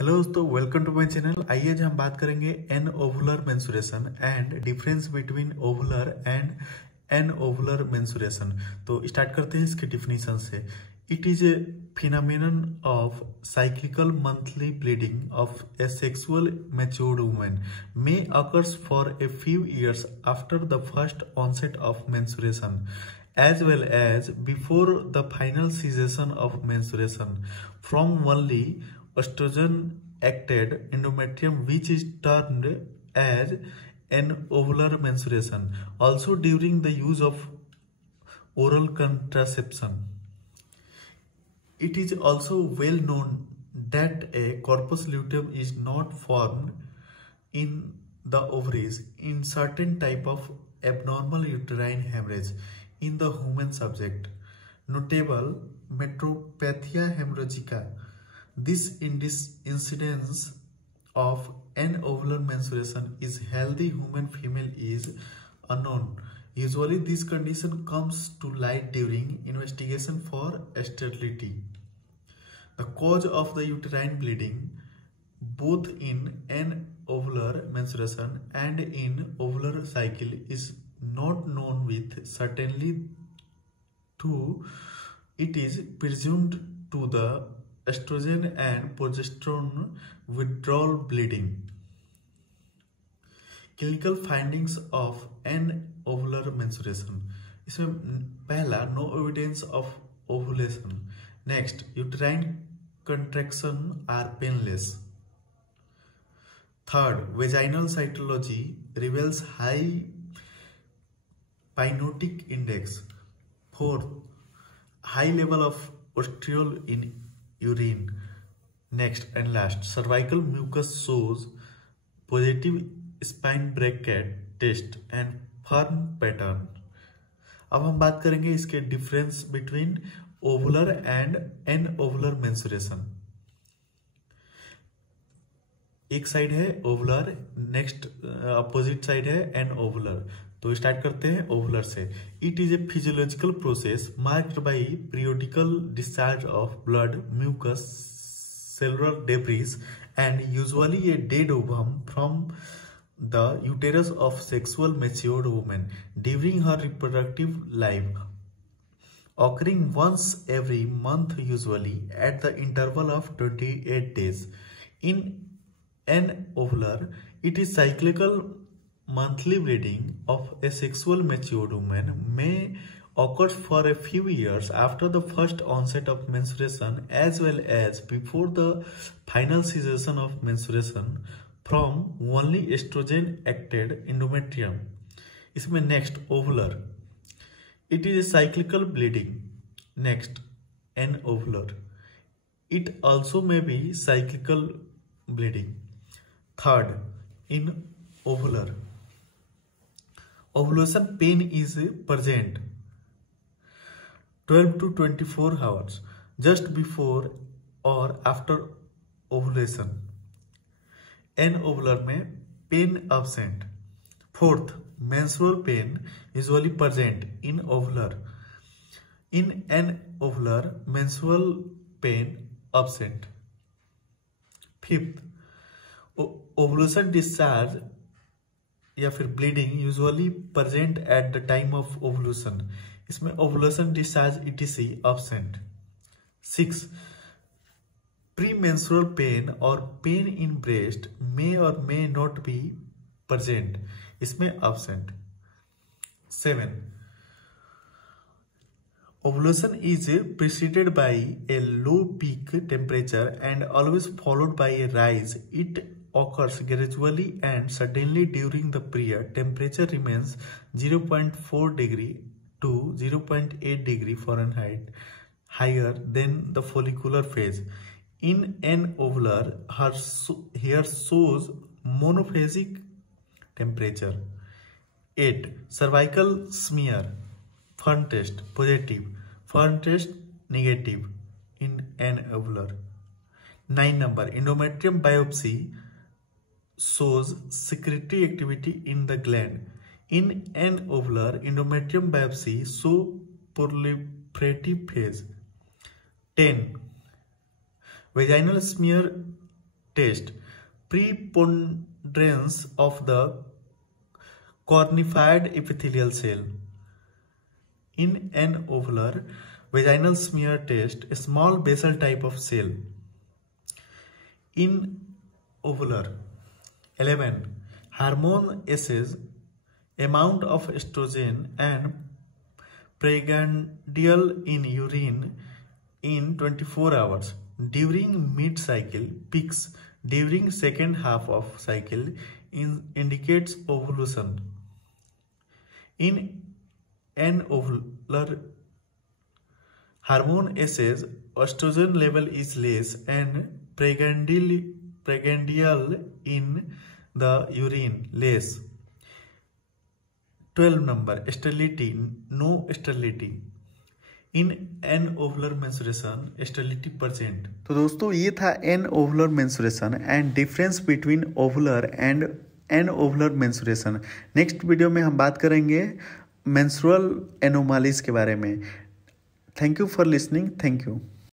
Hello दोस्तों, welcome to my channel. आइए आज हम बात करेंगे anovular menstruation and difference between ovular and anovular menstruation. तो स्टार्ट करते हैं इसके डिफिनीशन से। It is a phenomenon of cyclical monthly bleeding of a sexual matured woman may occurs for a few years after the first onset of menstruation as well as before the final cessation of menstruation from only estrogen acted endometrium, which is termed as an ovular menstruation, also during the use of oral contraception. It is also well known that a corpus luteum is not formed in the ovaries in certain type of abnormal uterine hemorrhage in the human subject, notable metropathia hemorrhagica. This incidence of anovullar menstruation is healthy human female is unknown. Usually this condition comes to light during investigation for sterility. The cause of the uterine bleeding, both in anovullar menstruation and in ovular cycle, is not known with certainty. It is presumed to the estrogen and progesterone withdrawal bleeding. Clinical findings of anovullar menstruation, इसमें पहला no evidence of ovulation. Next, uterine contraction are painless. Third, vaginal cytology reveals high pyknotic index. Fourth, high level of oestriol in urine. Next and last, cervical mucus shows positive spinnbarkeit test and fern pattern. अब हम बात करेंगे इसके difference between ovular and anovular menstruation. एक side है ovular, next opposite side है एनओवुलर। तो start करते हैं ओवुलर से। It is a physiological process marked by periodical discharge of blood, mucus, cellular debris and usually a dead ovum from the uterus of sexual matured woman during her reproductive life, occurring once every month, usually at the interval of 28 days. In anovullar, it is cyclical monthly bleeding of a sexual matured woman may occur for a few years after the first onset of menstruation as well as before the final cessation of menstruation from only estrogen acted endometrium. इसमें next ovular, it is a cyclical bleeding. Next anovular, it also may be cyclical bleeding. Third, in ovular ovulation pain is present 12 to 24 hours just before or after ovulation. Anovular में pain absent. Fourth, menstrual pain usually present in ovular. In anovullar, menstrual pain absent. Fifth, ovulation discharge या फिर bleeding usually present at the time of ovulation. इसमें ovulation discharge ETC absent. Six, premenstrual pain or pain in breast may or may not be present, इसमें absent. 7, ovulation is preceded by a low peak temperature and always followed by a rise. It occurs gradually and suddenly during the period. Temperature remains 0.4 degree to 0.8 degree Fahrenheit higher than the follicular phase. In anovullar, hair shows monophasic temperature. 8, cervical smear, fern test positive, fern test negative in anovullar. 9 number, endometrium biopsy shows secretory activity in the gland. In anovullar, endometrium biopsy show proliferative phase. 10, vaginal smear test. Preponderance of the cornified epithelial cell. In an ovular vaginal smear test, a small basal type of cell. In ovular 11, hormone assays amount of estrogen and pregnenolone in urine in 24 hours. During mid-cycle, peaks during second half of cycle indicates ovulation. In an ovular hormone assays, estrogen level is less and pregnenolone in the urine less. 12 number, sterility, no sterility. In anovular menstruation sterility %। तो दोस्तों ये था anovular menstruation and difference between ovular and anovular menstruation. Next video में हम बात करेंगे menstrual anomalies के बारे में। Thank you for listening. Thank you.